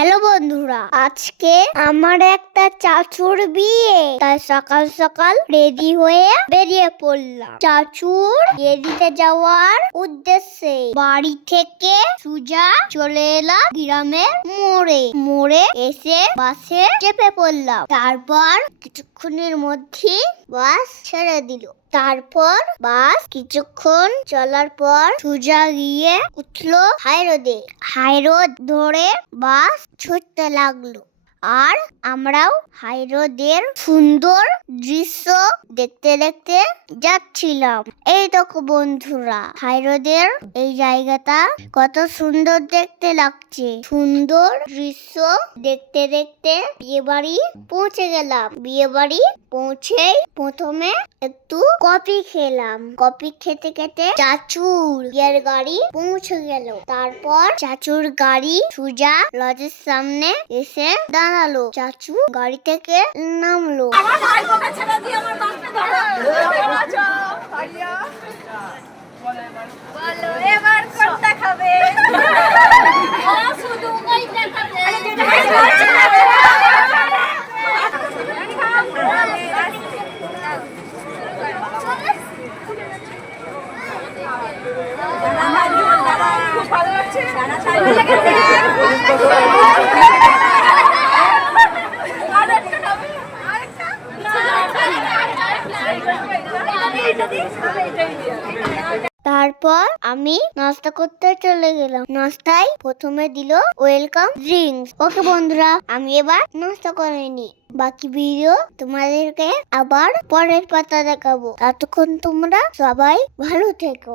Hello বন্ধুরা, আজকে আমার একটা চাচুর বিয়ে, তাই সকাল সকাল রেডি হয়ে বেরিয়ে পড়লাম চাচুর বিয়ে দিতে যাওয়ার উদ্দেশ্যে। বাড়ি থেকে সোজা চলে এলাম গ্রামের মোড়ে এসে বাসে চেপে পড়লাম। তারপর কিছুক্ষণের মধ্যে বাস ছেড়ে দিল। তারপর বাস কিছুক্ষণ চলার পর সোজা গিয়ে উঠলো হাই রোড ধরে বাস ছুটতে লাগলো। আর আমরাও হাই রোডের সুন্দর দৃশ্য দেখতে দেখতে যাচ্ছিলাম। এই দেখো বন্ধুরা, হাই রোডের এই জায়গাটা কত সুন্দর দেখতে লাগছে। সুন্দর দৃশ্য দেখতে দেখতে বিয়ে বাড়ি পৌঁছে গেলাম। বিয়ে বাড়ি পৌঁছেই প্রথমে একটু কফি খেলাম। কফি খেতে খেতে চাচুর বিয়ের গাড়ি পৌঁছে গেল। তারপর চাচুর গাড়ি সোজা লজের সামনে এসে দাঁড়ালো। চাচু গাড়ি থেকে নামলো। এবার কোনটা খাবে? তারপর আমি নাস্তা করতে চলে গেলাম। নাস্তায় প্রথমে দিল ওয়েলকাম ড্রিঙ্কস। ওকে বন্ধুরা, আমি এবার নাস্তা করে নি। বাকি ভিডিও তোমাদেরকে আবার পরের পাতা দেখাবো। ততক্ষণ তোমরা সবাই ভালো থেকো।